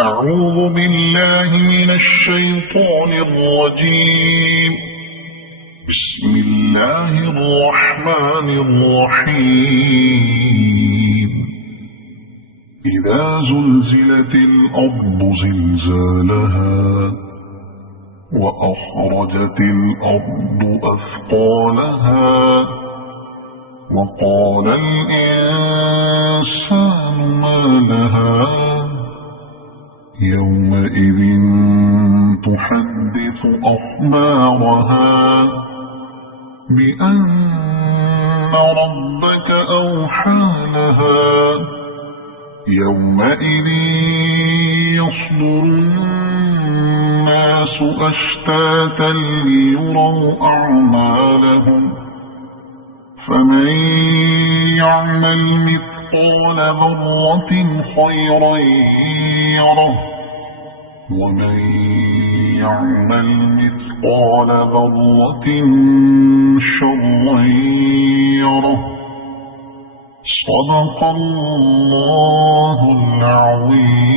أعوذ بالله من الشيطان الرجيم. بسم الله الرحمن الرحيم. إذا زلزلت الأرض زلزالها وأخرجت الأرض أثقالها وقال الإنسان ما لها يومئذ تحدث أخبارها بأن ربك أوحى لها يومئذ يصدر الناس أشتاتا ليروا أعمالهم فمن يعمل مثقال ذرة خيرا يره ومن يعمل مثقال ذرة شرا يره. صدق الله العظيم.